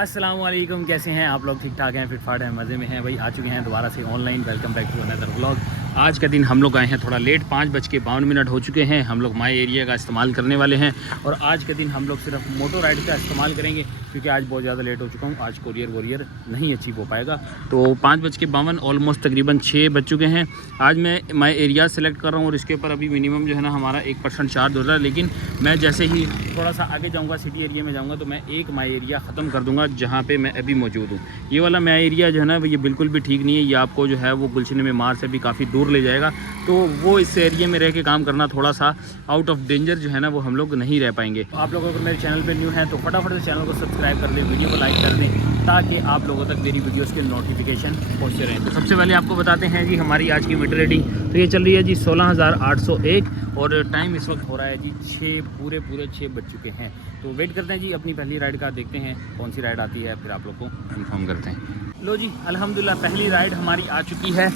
अस्सलाम वालेकुम, कैसे हैं आप लोग? ठीक ठाक हैं, फिट फाट हैं, मज़े में हैं भाई। आ चुके हैं दोबारा से online. Welcome back to another vlog. आज का दिन हम लोग आए हैं थोड़ा लेट, 5:52 हो चुके हैं। हम लोग माई एरिया का इस्तेमाल करने वाले हैं और आज के दिन हम लोग सिर्फ मोटो राइड का इस्तेमाल करेंगे क्योंकि आज बहुत ज़्यादा लेट हो चुका हूँ। आज कोरियर नहीं अचीव हो पाएगा। तो 5:52 ऑलमोस्ट तकरीबन 6 बज चुके हैं। आज मैं माई एरिया सेलेक्ट कर रहा हूँ और इसके ऊपर अभी मिनिमम जो है ना हमारा 1% चार्ज हो रहा है। लेकिन मैं जैसे ही थोड़ा सा आगे जाऊँगा, सिटी एरिया में जाऊँगा, तो मैं एक माई एरिया ख़त्म कर दूँगा जहाँ पे मैं अभी मौजूद हूँ। ये वाला माई एरिया जो है ना ये बिल्कुल भी ठीक नहीं है। ये आपको जो है वो गुलशन में मार से भी काफ़ी दूर ले जाएगा। तो वो इस एरिया में रह के काम करना थोड़ा सा आउट ऑफ डेंजर जो है ना वो हम लोग नहीं रह पाएंगे। आप लोग अगर मेरे चैनल पे न्यू हैं तो फटाफट से चैनल को सब्सक्राइब कर दें, वीडियो को लाइक कर दें ताकि आप लोगों तक मेरी वीडियोस के नोटिफिकेशन पहुँचते रहें। तो सबसे पहले आपको बताते हैं जी हमारी आज की मीटर रीडिंग। तो ये चल रही है जी 16,801 और टाइम इस वक्त हो रहा है जी 6 पूरे 6 बज चुके हैं। तो वेट करते हैं जी अपनी पहली राइड का, देखते हैं कौन सी राइड आती है, फिर आप लोग को इन्फॉर्म करते हैं। लो जी अल्हम्दुलिल्लाह पहली राइड हमारी आ चुकी है।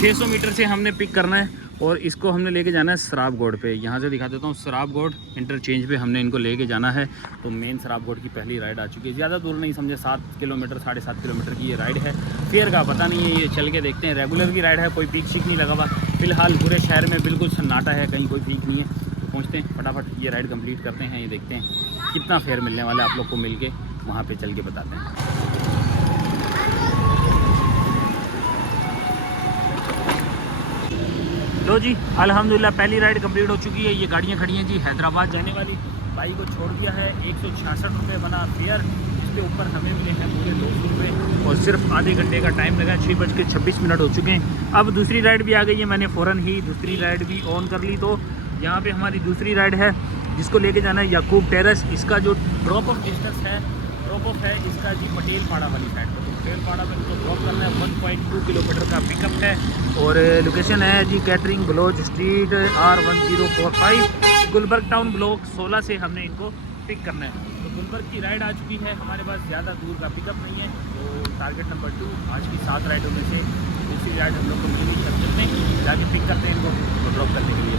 600 मीटर से हमने पिक करना है और इसको हमने लेके जाना है सराबगोड़ पे। यहाँ से दिखा देता हूँ, सराबगोड़ इंटरचेंज पे हमने इनको लेके जाना है। तो मेन सराबगोड़ की पहली राइड आ चुकी है। ज़्यादा दूर नहीं, समझे 7 किलोमीटर 7.5 किलोमीटर की ये राइड है। फेयर का पता नहीं है, ये चल के देखते हैं। रेगुलर की राइड है, कोई पीक शीक नहीं लगा हुआ। फिलहाल पूरे शहर में बिल्कुल सन्नाटा है, कहीं कोई पीक नहीं है। तो पहुँचते हैं फटाफट, ये राइड कंप्लीट करते हैं। ये देखते हैं कितना फेयर मिलने वाला है, आप लोग को मिल के वहाँ पर चल के बताते हैं। लो जी अल्हम्दुलिल्लाह पहली राइड कंप्लीट हो चुकी है। ये गाड़ियाँ खड़ी हैं जी हैदराबाद जाने वाली। बाइक को छोड़ दिया है, 166 रुपये बना फेयर। इसके ऊपर हमें मिले हैं पूरे 200 रुपये और सिर्फ आधे घंटे का टाइम लगा। 6:26 हो चुके हैं। अब दूसरी राइड भी आ गई है, मैंने फ़ौरन ही दूसरी राइड भी ऑन कर ली। तो यहाँ पे हमारी दूसरी राइड है जिसको लेके जाना है याकूब टेरेस। इसका जो ड्रॉप ऑफ डिस्टेंस है, ड्रॉप ऑफ है इसका जी पटेल पाड़ा वाली साइड पर। तो पटेल पाड़ा में तो ड्रॉप करना है। 1.2 किलोमीटर का पिकअप है और लोकेशन है जी catering Baloch street R1045 Gulberg town block 16 से हमने इनको पिक करना है। तो गुलबर्ग की राइड आ चुकी है, हमारे पास ज़्यादा दूर का पिकअप नहीं है। तो टारगेट नंबर 2 आज की 7 राइडों में से दूसरी राइड हम लोग को मिली। अब चलते हैं जाके पिक करते हैं इनको, तो ड्रॉप करने के लिए।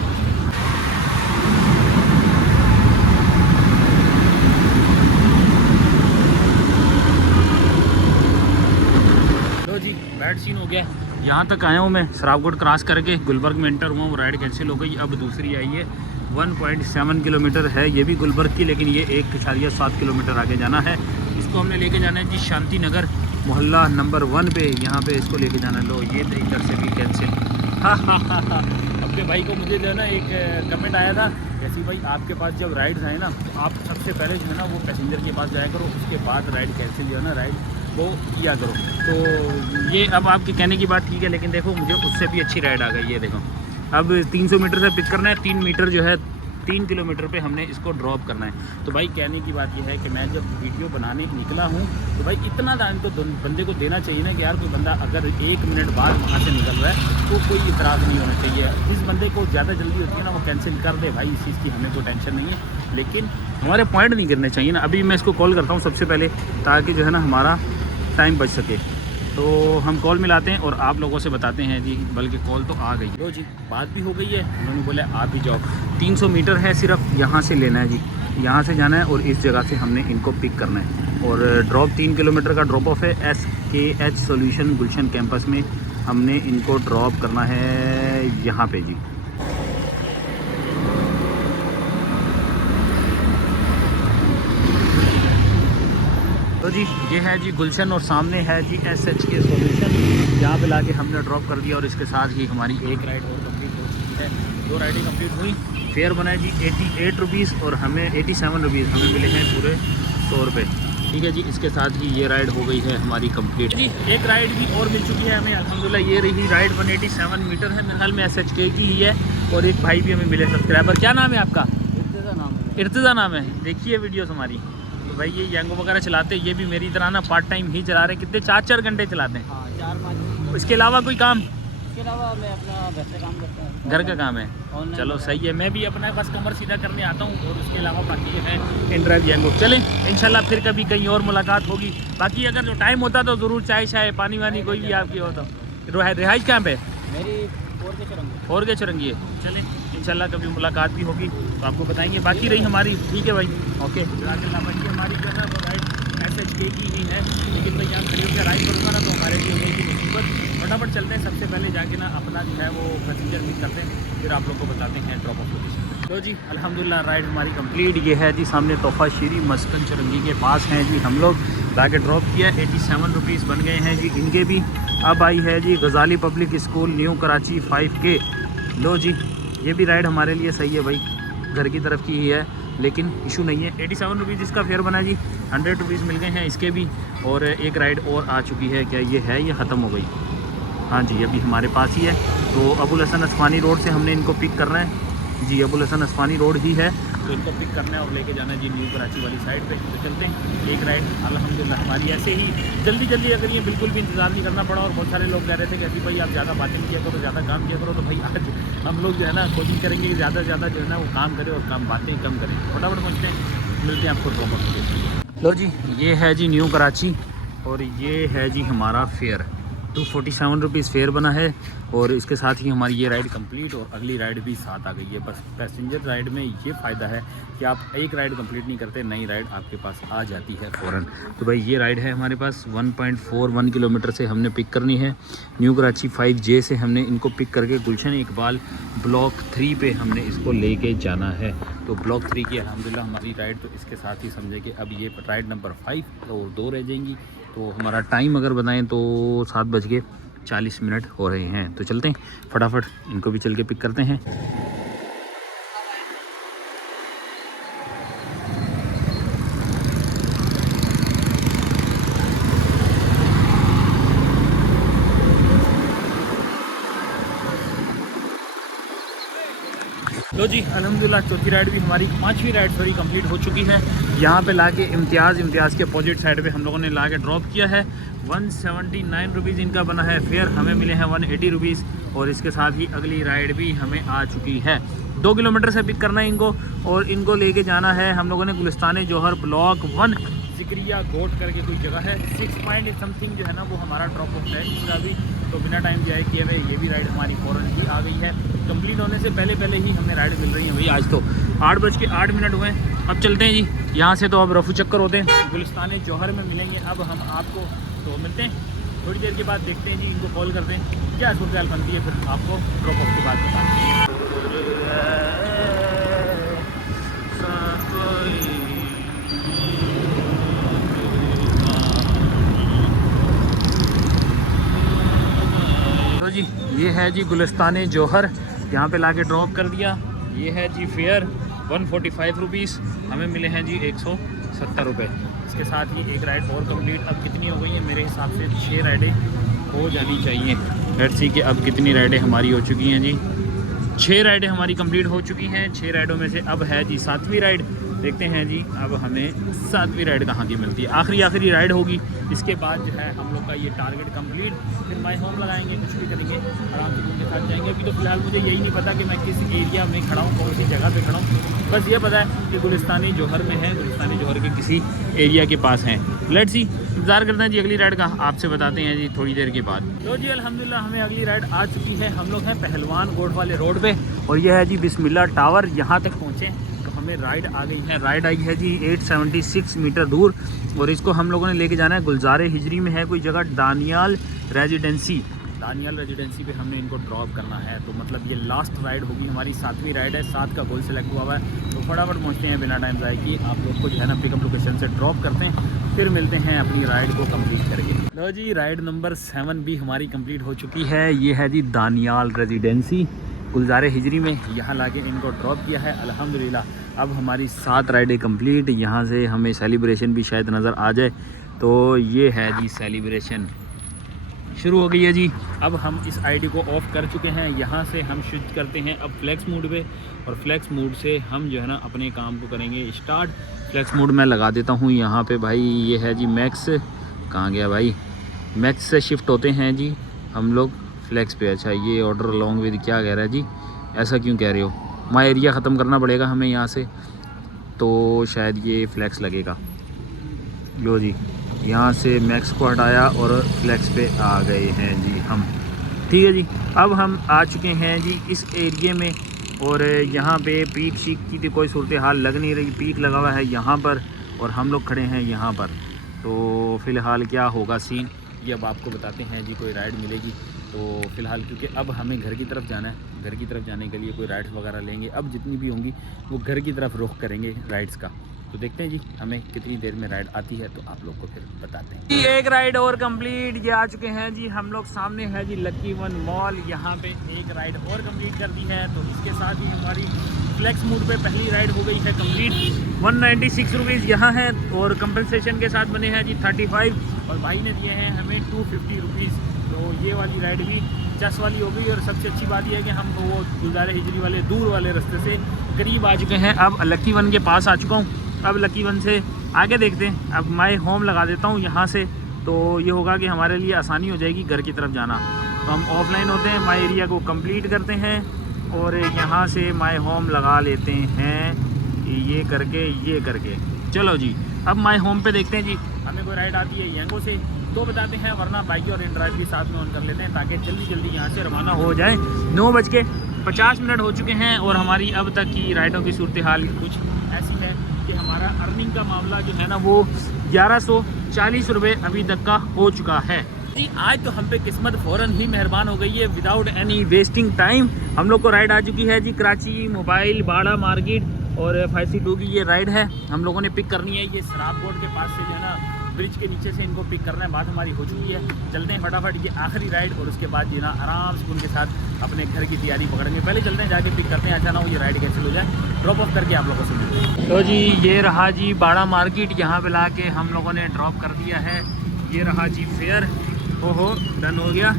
जी बैड सीन हो गया। यहाँ तक आया हूँ मैं, सराबगोड़ क्रॉस करके गुलबर्ग में एंटर हुआ हूँ। राइड कैंसिल हो गई। अब दूसरी आई है, 1.7 किलोमीटर है ये भी गुलबर्ग की, लेकिन ये 1.7 किलोमीटर आगे जाना है। इसको हमने लेके जाना है जी शांति नगर मोहल्ला नंबर 1 पे। यहाँ पे इसको लेके जाना। लो ये तो इधर से भी कैंसिल। हाँ अपने भाई को मुझे जो है ना एक कमेंट आया था, जैसे भाई आपके पास जब राइड्स आए ना तो आप सबसे पहले जो है ना वो पैसेंजर के पास जाया करो, उसके बाद राइड कैंसिल जो है ना राइड वो किया करो। तो ये अब आपके कहने की बात ठीक है, लेकिन देखो मुझे उससे भी अच्छी राइड आ गई है। देखो अब 300 मीटर से पिक करना है, 3 मीटर जो है 3 किलोमीटर पे हमने इसको ड्रॉप करना है। तो भाई कहने की बात यह है कि मैं जब वीडियो बनाने निकला हूँ तो भाई इतना टाइम तो बंदे को देना चाहिए ना कि यार कोई बंदा अगर 1 मिनट बाद वहाँ से निकल रहा है तो कोई इतराज़ नहीं होना चाहिए। जिस बंदे को ज़्यादा जल्दी होती है ना वो कैंसिल कर दे भाई, इस चीज़ की हमें कोई टेंशन नहीं है, लेकिन हमारे पॉइंट नहीं गिरने चाहिए ना। अभी मैं इसको कॉल करता हूँ सबसे पहले ताकि जो है ना हमारा टाइम बच सके। तो हम कॉल मिलाते हैं और आप लोगों से बताते हैं जी, बल्कि कॉल तो आ गई। लो जी बात भी हो गई है, उन्होंने बोला आप भी जाओ। 300 मीटर है सिर्फ, यहाँ से लेना है जी, यहाँ से जाना है और इस जगह से हमने इनको पिक करना है। और ड्रॉप 3 किलोमीटर का ड्रॉप ऑफ है। SKH सॉल्यूशन गुलशन कैंपस में हमने इनको ड्रॉप करना है यहाँ पे जी। तो जी ये है जी गुलशन और सामने है जी SHK सॉल्यूशन। यहाँ पे लाके हमने ड्रॉप कर दिया और इसके साथ ही हमारी एक राइड और कंप्लीट हो चुकी है। 2 राइडें कंप्लीट हुई। फेयर बना है जी 88 रुपीज़ और हमें 87 रुपीज़ हमें मिले हैं पूरे 100 रुपये। ठीक है जी, इसके साथ ही ये राइड हो गई है हमारी कंप्लीट जी। एक राइड भी और मिल चुकी है हमें अल्हम्दुलिल्लाह। ये रही राइड 187 मीटर है, मेरे ख्याल में SHK की ही है। और एक भाई भी हमें मिले सब्सक्राइबर। क्या नाम है आपका? इर्तिज़ा नाम है। देखिए वीडियोस हमारी। तो भाई ये यांगो वगैरह चलाते हैं, ये भी मेरी तरह ना पार्ट टाइम ही चला रहे हैं। कितने 4-4 घंटे चलाते हैं? हाँ 4-5। इसके अलावा कोई काम? इसके अलावा मैं अपना घर से काम करता हूँ। घर का काम है, चलो सही है। मैं भी अपना बस कमर सीधा करने आता हूँ और उसके अलावा बाकी जो है इन ड्राइव यांगो। चलें इंशाल्लाह फिर कभी कहीं और मुलाकात होगी। बाकी अगर जो टाइम होता तो ज़रूर चाय शाय पानी वानी कोई भी आपकी हो तो। रिहाइश कहाँ पे? मेरी और के चुरंगी है। चलें इंशाल्लाह कभी मुलाकात भी होगी तो आपको बताएंगे। बाकी रही हमारी, ठीक है भाई, ओके। हमारी जो है वो राइड SHK की ही है। चलते हैं, सबसे पहले जाके ना अपना जो है वो पैसेंजर पिक करते हैं, फिर आप लोग को बताते हैं ड्रॉप ऑफ लोकेशन। तो जी अल्हम्दुलिल्लाह राइड हमारी कंप्लीट। ये है जी सामने तोहफा शीरी मस्कन चुरंगी के पास हैं जी, हम लोग लाके ड्रॉप किया। 87 रुपीज़ बन गए हैं जी इनके भी। अब आई है जी Ghazali public school new Karachi 5K। लो जी ये भी राइड हमारे लिए सही है भाई, घर की तरफ की ही है लेकिन इशू नहीं है। 87 रुपीज़ इसका फेयर बना जी, 100 रुपीज़ मिल गए हैं इसके भी। और एक राइड और आ चुकी है, क्या ये है, ये ख़त्म हो गई? हाँ जी अभी हमारे पास ही है। तो अबुल हसन अस्फानी रोड से हमने इनको पिक करना है जी, अबुल हसन अस्फानी रोड ही है तो इनको पिक करना है और लेके जाना है जी न्यू कराची वाली साइड पे। तो चलते हैं, एक राइड अल्हम्दुलिल्लाह हमारी ऐसे ही जल्दी जल्दी अगर ये बिल्कुल भी इंतज़ार नहीं करना पड़ा। और बहुत सारे लोग कह रहे थे कि अभी भाई आप ज़्यादा बातें नहीं किया करो, ज़्यादा काम किया करो, तो भाई आज हम लोग जो है ना कोशिश करेंगे कि ज़्यादा से ज़्यादा जो है ना वो काम करें और काम बातें कम करें। फटाफट पहुँचते हैं, मिलते हैं आपको ड्रॉप ऑफ। लो जी ये है जी न्यू कराची और ये है जी हमारा फेयर। 247 रुपीज़ फेयर बना है और इसके साथ ही हमारी ये राइड कंप्लीट और अगली राइड भी साथ आ गई है। बस पैसेंजर राइड में ये फ़ायदा है कि आप एक राइड कंप्लीट नहीं करते, नई राइड आपके पास आ जाती है फ़ौरन। तो भाई ये राइड है हमारे पास 1.41 किलोमीटर से हमने पिक करनी है। न्यू कराची 5J से हमने इनको पिक करके गुलशन इकबाल ब्लॉक 3 पे हमने इसको लेके जाना है। तो ब्लॉक 3 की अल्हम्दुलिल्लाह हमारी राइड तो इसके साथ ही समझे कि अब ये राइड नंबर 5 और 2 रह जाएंगी। तो हमारा टाइम अगर बताएं तो 7:40 हो रहे हैं। तो चलते हैं फटाफट इनको भी चल के पिक करते हैं। तो जी अल्हम्दुलिल्लाह चौथी राइड भी हमारी, पांचवी राइड सॉरी कंप्लीट हो चुकी है। यहाँ पे लाके इम्तियाज़ के अपोजिट साइड पे हम लोगों ने लाके ड्रॉप किया है। 179 रुपीज़ इनका बना है फेयर, हमें मिले हैं 180 रुपीज़। और इसके साथ ही अगली राइड भी हमें आ चुकी है। 2 किलोमीटर से पिक करना है इनको और इनको लेके जाना है हम लोगों ने गुलिस्तान जौहर ब्लॉक 1 जिक्रिया गोट करके कोई जगह है। 6 पॉइंट समथिंग जो है ना वो हमारा ड्रॉप ऑफ है इसका भी। तो बिना टाइम जाए किए हुए ये भी राइड हमारी फ़ौरन ही आ गई है। कंप्लीट होने से पहले ही हमें राइड मिल रही है भाई। आज तो 8:08 हुए। अब चलते हैं जी, यहाँ से तो अब रफू चक्कर होते हैं, गुलिस्तान जौहर में मिलेंगे अब हम आपको। तो मिलते हैं थोड़ी देर के बाद, देखते हैं जी, इनको कॉल करते हैं क्या सूरत बनती है, फिर आपको ड्रॉप ऑफ के बाद बताते हैं। तो जी ये है जी गुलिस्तान जौहर, यहाँ पे लाके ड्रॉप कर दिया। ये है जी फेयर 145 रुपीज़, हमें मिले हैं जी 170 रुपये। इसके साथ ही एक राइड और कंप्लीट। अब कितनी हो गई है, मेरे हिसाब से 6 राइडें हो जानी चाहिए। लेट्स सी कि अब कितनी राइडें हमारी हो चुकी हैं जी। 6 राइडें हमारी कंप्लीट हो चुकी हैं। 6 राइडों में से अब है जी 7वीं राइड। देखते हैं जी अब हमें 7वीं राइड कहाँ की मिलती है। आखिरी राइड होगी, इसके बाद जो है हम लोग का ये टारगेट कंप्लीट, फिर माई होम लगाएंगे, कुछ भी करेंगे, आराम से उनके साथ जाएंगे। अभी तो फिलहाल मुझे यही नहीं पता कि मैं किस एरिया में खड़ा हूँ, कौन सी जगह पे खड़ा हूँ। बस ये पता है कि गुलिस्तान जौहर में है, गुलिस्तान जौहर के किसी एरिया के पास हैं। लेट्स सी, इंतज़ार करते हैं जी अगली राइड का, आपसे बताते हैं जी थोड़ी देर के बाद। तो जी अल्हम्दुलिल्लाह हमें अगली राइड आ चुकी है। हम लोग हैं पहलवान गोट वाले रोड पे और यह है जी बिस्मिल्लाह टावर। यहाँ तक पहुँचे तो हमें राइड आ गई है। राइड आई है जी 876 मीटर दूर और इसको हम लोगों ने लेके जाना है। गुलजार हिजरी में है कोई जगह, दानियाल रेजिडेंसी पे हमने इनको ड्रॉप करना है। तो मतलब ये लास्ट राइड होगी हमारी, 7वीं राइड है, 7 का गोल सेलेक्ट हुआ है। तो फटाफट पहुँचते हैं बिना टाइम ज़ाया किए, आप लोग को जो है ना पिकअप लोकेशन से ड्रॉप करते हैं, फिर मिलते हैं अपनी राइड को कंप्लीट करके। लो जी राइड नंबर 7 भी हमारी कंप्लीट हो चुकी है। ये है जी दानियाल रेजिडेंसी गुलजार हिजरी में, यहाँ लाके इनको ड्रॉप किया है। अल्हम्दुलिल्लाह अब हमारी 7 राइडें कंप्लीट। यहाँ से हमें सेलिब्रेशन भी शायद नज़र आ जाए। तो ये है जी सेलिब्रेशन शुरू हो गई है जी। अब हम इस आईडी को ऑफ कर चुके हैं। यहाँ से हम स्विच करते हैं अब फ्लैक्स मोड पे और फ्लैक्स मोड से हम जो है ना अपने काम को करेंगे स्टार्ट। फ्लैक्स मोड मैं लगा देता हूँ यहाँ पे भाई। ये है जी मैक्स, कहाँ गया भाई, मैक्स से शिफ्ट होते हैं जी हम लोग फ्लैक्स पे। अच्छा ये ऑर्डर अलॉन्ग विद क्या कह रहा है जी, ऐसा क्यों कह रहे हो? माई एरिया ख़त्म करना पड़ेगा हमें यहाँ से, तो शायद ये फ्लैक्स लगेगा। लो जी यहाँ से मैक्स को हटाया और फ्लैक्स पे आ गए हैं जी हम। ठीक है जी, अब हम आ चुके हैं जी इस एरिए में और यहाँ पे पीक शीक की तो कोई सूरत हाल लग नहीं रही। पीक लगा हुआ है यहाँ पर और हम लोग खड़े हैं यहाँ पर। तो फ़िलहाल क्या होगा सीन, ये अब आपको बताते हैं जी कोई राइड मिलेगी तो फ़िलहाल, क्योंकि अब हमें घर की तरफ जाना है, घर की तरफ जाने के लिए कोई राइड्स वगैरह लेंगे, अब जितनी भी होंगी वो घर की तरफ रुख करेंगे राइड्स का। तो देखते हैं जी हमें कितनी देर में राइड आती है, तो आप लोग को फिर बताते हैं जी। एक राइड और कंप्लीट ये आ चुके हैं जी हम लोग, सामने है जी लकी वन मॉल, यहाँ पे एक राइड और कंप्लीट कर दी है। तो इसके साथ ही हमारी फ्लेक्स मूड पे पहली राइड हो गई है कंप्लीट। 196 रुपीज़ यहाँ है और कंपनसेशन के साथ बने हैं जी 35, और भाई ने दिए हैं हमें 250 रुपीज़। तो ये वाली राइड भी चस वाली हो गई। और सबसे अच्छी बात यह है कि हम वो गुलजार हिजरी वाले दूर वाले रास्ते से करीब आ चुके हैं, अब लकी वन के पास आ चुका हूँ। अब लकी वन से आगे देखते हैं, अब माई होम लगा देता हूँ यहाँ से, तो ये होगा कि हमारे लिए आसानी हो जाएगी घर की तरफ जाना। तो हम ऑफलाइन होते हैं, माई एरिया को कंप्लीट करते हैं और यहाँ से माई होम लगा लेते हैं, ये करके चलो जी। अब माई होम पे देखते हैं जी हमें कोई राइड आती है यांगो से तो बताते हैं, वरना बाइक और इन ड्राइव भी साथ में ऑन कर लेते हैं ताकि जल्दी यहाँ से रवाना हो जाए। 9:50 हो चुके हैं और हमारी अब तक की राइडों की सूरत हाल कुछ ऐसी है कि हमारा अर्निंग का मामला जो है ना वो 1140 रुपये अभी तक का हो चुका है जी। आज तो हम पे किस्मत फ़ौरन ही मेहरबान हो गई है, विदाउट एनी वेस्टिंग टाइम। हम लोग को राइड आ चुकी है जी कराची मोबाइल बाड़ा मार्केट, और 5C2 की ये राइड है। हम लोगों ने पिक करनी है ये शराब बोर्ड के पास से, जो है ना ब्रिज के नीचे से इनको पिक करना है। बात हमारी हो चुकी है, चलते हैं फटाफट ये आखिरी राइड, और उसके बाद जो ना आराम से उनके साथ अपने घर की तैयारी पकड़ेंगे। पहले चलते हैं जाके पिक करते हैं, अच्छा ना हो ये राइड कैंसिल हो जाए। ड्रॉप ऑफ करके आप लोगों से मिलते हैं। तो जी ये रहा जी बाड़ा मार्केट, यहाँ पे ला के हम लोगों ने ड्रॉप कर दिया है। ये रहा जी फेयर, ओहो डन हो गया।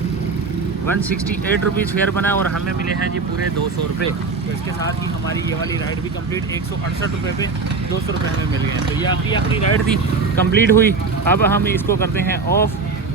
168 रुपीज़ फेयर बना और हमें मिले हैं जी पूरे 200 रुपये। तो इसके साथ ही हमारी ये वाली राइड भी कंप्लीट 168 रुपये पे 200 रुपये हमें मिल गए हैं। तो ये आखिरी राइड थी, कंप्लीट हुई। अब हम इसको करते हैं ऑफ,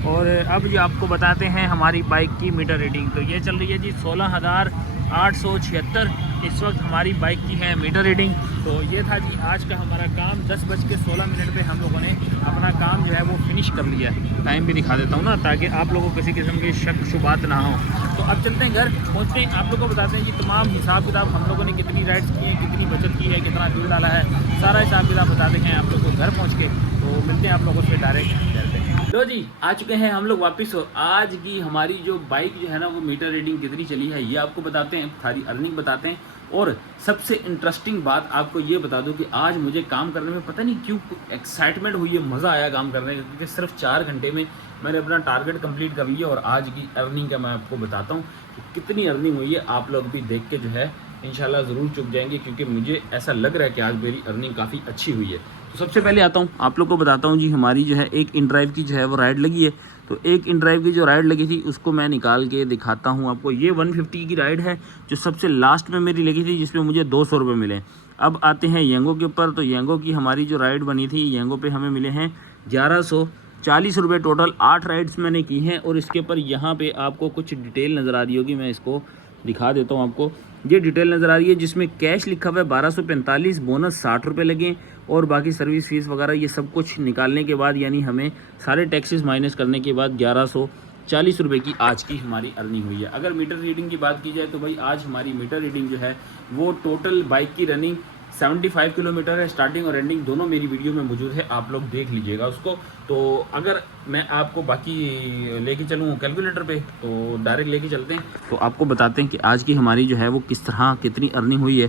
और अब ये आपको बताते हैं हमारी बाइक की मीटर रीडिंग। तो ये चल रही है जी 16,876 इस वक्त हमारी बाइक की है मीटर रीडिंग। तो ये था जी आज का हमारा काम। 10:16 पे हम लोगों ने अपना काम जो है वो फिनिश कर लिया है। टाइम भी दिखा देता हूँ ना, ताकि आप लोगों को किसी किस्म के शक शुबात ना हो। तो अब चलते हैं घर, पहुँचते हैं, आप लोगों को बताते हैं कि तमाम हिसाब किताब हम लोगों ने कितनी राइड्स की हैं, कितनी बचत की है, कितना फ्यूल डाला है, सारा हिसाब किताब बता देंगे आप लोगों को घर पहुँच के। तो मिलते हैं आप लोगों से डायरेक्ट करते हैं। लो जी आ चुके हैं हम लोग वापस। हो आज की हमारी जो बाइक जो है ना वो मीटर रीडिंग कितनी चली है ये आपको बताते हैं, सारी अर्निंग बताते हैं। और सबसे इंटरेस्टिंग बात आपको ये बता दूं कि आज मुझे काम करने में पता नहीं क्यों एक्साइटमेंट हुई है, मज़ा आया काम करने में, क्योंकि सिर्फ 4 घंटे में मैंने अपना टारगेट कंप्लीट कर लिया। और आज की अर्निंग का मैं आपको बताता हूँ कि कितनी अर्निंग हुई है। आप लोग भी देख के जो है इंशाल्लाह ज़रूर चुक जाएंगे, क्योंकि मुझे ऐसा लग रहा है कि आज मेरी अर्निंग काफ़ी अच्छी हुई है। तो सबसे पहले आता हूँ आप लोग को बताता हूँ जी हमारी जो है एक इन ड्राइव की जो है वो राइड लगी है। तो एक इन ड्राइव की जो राइड लगी थी उसको मैं निकाल के दिखाता हूँ आपको। ये 150 की राइड है जो सबसे लास्ट में मेरी लगी थी, जिसमें मुझे 200 रुपये मिले। अब आते हैं येंगो के ऊपर। तो येंगो की हमारी जो राइड बनी थी, येंगो पे हमें मिले हैं 1140 रुपये टोटल। 8 राइड्स मैंने की हैं। और इसके ऊपर यहाँ पे आपको कुछ डिटेल नज़र आ रही होगी, मैं इसको दिखा देता हूँ आपको। ये डिटेल नज़र आ रही है जिसमें कैश लिखा हुआ है 1245, बोनस 60 रुपये लगे, और बाकी सर्विस फीस वगैरह ये सब कुछ निकालने के बाद, यानी हमें सारे टैक्सेस माइनस करने के बाद 1140 रुपये की आज की हमारी अर्निंग हुई है। अगर मीटर रीडिंग की बात की जाए तो भाई आज हमारी मीटर रीडिंग जो है वो टोटल बाइक की रनिंग 75 किलोमीटर है। स्टार्टिंग और एंडिंग दोनों मेरी वीडियो में मौजूद है, आप लोग देख लीजिएगा उसको। तो अगर मैं आपको बाकी लेके चलूँ कैलकुलेटर पे तो डायरेक्ट लेके चलते हैं, तो आपको बताते हैं कि आज की हमारी जो है वो किस तरह कितनी अर्निंग हुई है।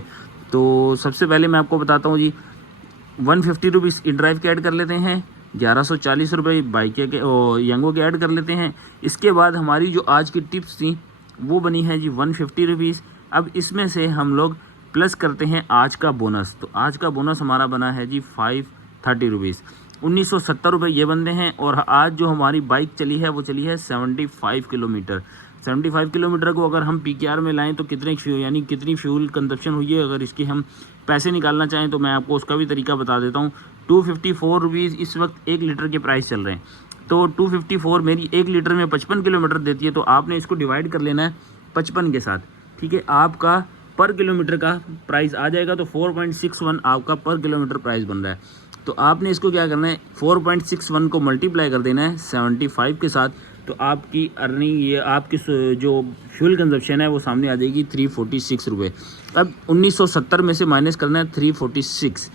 तो सबसे पहले मैं आपको बताता हूँ जी 150 रुपीज़ इन ड्राइव के ऐड कर लेते हैं, 1140 रुपये बाइक के येंगो के ऐड कर लेते हैं। इसके बाद हमारी जो आज की टिप्स थी वो बनी है जी 150 रुपीज़। अब इसमें से हम लोग प्लस करते हैं आज का बोनस। तो आज का बोनस हमारा बना है जी 530 रुपीज़, 1970 रुपये ये बनते हैं। और आज जो हमारी बाइक चली है वो चली है 75 किलोमीटर। 75 किलोमीटर को अगर हम PKR में लाएं तो कितने फ्यूल, यानी कितनी फ्यूल कंजप्शन हुई है, अगर इसके हम पैसे निकालना चाहें तो मैं आपको उसका भी तरीका बता देता हूँ। 254 रुपीज़ इस वक्त 1 लीटर के प्राइस चल रहे हैं। तो 254 मेरी 1 लीटर में 55 किलोमीटर देती है। तो आपने इसको डिवाइड कर लेना है 55 के साथ, ठीक है। आपका पर किलोमीटर का प्राइस आ जाएगा। तो 4.61 आपका पर किलोमीटर प्राइस बन रहा है। तो आपने इसको क्या करना है, 4.61 को मल्टीप्लाई कर देना है 75 के साथ। तो आपकी अर्निंग, ये आपकी जो फ्यूल कंजप्शन है वो सामने आ जाएगी 346 रुपये। अब 1970 में से माइनस करना है 346।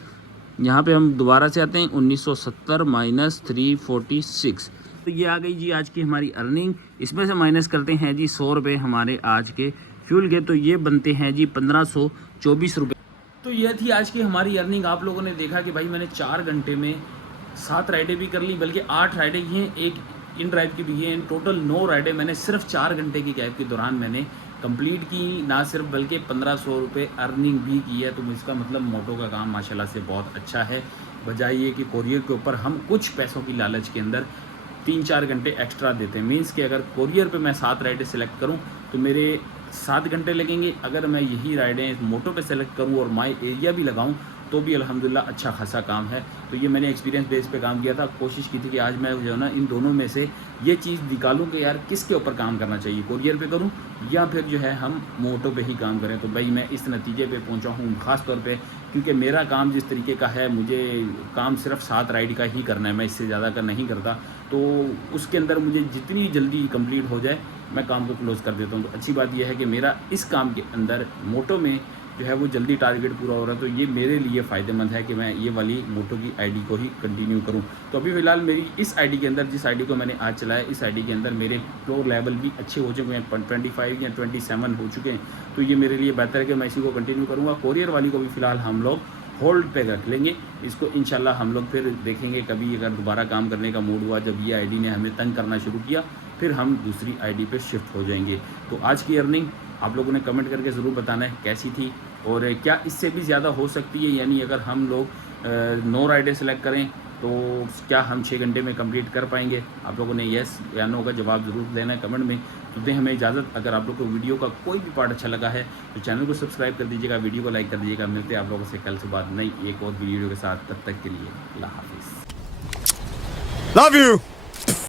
यहाँ पे हम दोबारा से आते हैं, 1970 माइनस 346 तो ये आ गई जी आज की हमारी अर्निंग। इसमें से माइनस करते हैं जी 100 रुपये हमारे आज के फ्यूल के, तो ये बनते हैं जी 1524 रुपये। तो ये थी आज की हमारी अर्निंग। आप लोगों ने देखा कि भाई मैंने 4 घंटे में 7 राइडें भी कर ली, बल्कि 8 राइडें की हैं, एक इन ड्राइव की भी है। इन टोटल 9 राइडें मैंने सिर्फ 4 घंटे की कैब के दौरान मैंने कंप्लीट की, ना सिर्फ बल्कि 1500 रुपये अर्निंग भी की है। तो इसका मतलब मोटो का काम माशाल्लाह से बहुत अच्छा है, बजाय ये कि कोरियर के ऊपर हम कुछ पैसों की लालच के अंदर 3-4 घंटे एक्स्ट्रा देते हैं। मीन्स कि अगर कोरियर पे मैं 7 राइडें सेलेक्ट करूं तो मेरे 7 घंटे लगेंगे। अगर मैं यही राइडें मोटो पे सेलेक्ट करूं और माई एरिया भी लगाऊं तो भी अल्हम्दुलिल्लाह अच्छा खासा काम है। तो ये मैंने एक्सपीरियंस बेस पे काम किया था। कोशिश की थी कि आज मैं जो है ना इन दोनों में से ये चीज़ निकालूं कि यार किसके ऊपर काम करना चाहिए, कोरियर पे करूं या फिर जो है हम मोटो पे ही काम करें। तो भाई मैं इस नतीजे पे पहुंचा हूं ख़ास तौर पे, क्योंकि मेरा काम जिस तरीके का है, मुझे काम सिर्फ 7 राइड का ही करना है, मैं इससे ज़्यादा का नहीं करता। तो उसके अंदर मुझे जितनी जल्दी कंप्लीट हो जाए मैं काम को क्लोज़ कर देता हूँ। तो अच्छी बात यह है कि मेरा इस काम के अंदर मोटो में जो है वो जल्दी टारगेट पूरा हो रहा है। तो ये मेरे लिए फ़ायदेमंद है कि मैं ये वाली मोटो की आईडी को ही कंटिन्यू करूं। तो अभी फ़िलहाल मेरी इस आईडी के अंदर, जिस आईडी को मैंने आज चलाया, इस आईडी के अंदर मेरे प्रो लेवल भी अच्छे हो चुके हैं, 25 या 27 हो चुके हैं। तो ये मेरे लिए बेहतर है कि मैं इसी को कंटिन्यू करूँगा। कोरियर वाली को भी फ़िलहाल हम लोग होल्ड पे रख लेंगे। इसको इंशाल्लाह हम लोग फिर देखेंगे, कभी अगर दोबारा काम करने का मूड हुआ, जब ये आईडी ने हमें तंग करना शुरू किया, फिर हम दूसरी आईडी पे शिफ्ट हो जाएंगे। तो आज की अर्निंग आप लोगों ने कमेंट करके ज़रूर बताना है कैसी थी और क्या इससे भी ज़्यादा हो सकती है। यानी अगर हम लोग 9 राइडें सेलेक्ट करें तो क्या हम 6 घंटे में कंप्लीट कर पाएंगे। आप लोगों ने येस या नो का जवाब ज़रूर देना है कमेंट में। तो दें हमें इजाज़त। अगर आप लोग को वीडियो का कोई भी पार्ट अच्छा लगा है तो चैनल को सब्सक्राइब कर दीजिएगा, वीडियो को लाइक कर दीजिएगा। मिलते हैं आप लोगों से कल सुबह नई एक और वीडियो के साथ। तब तक के लिए अल्लाह हाफिज़। Love you.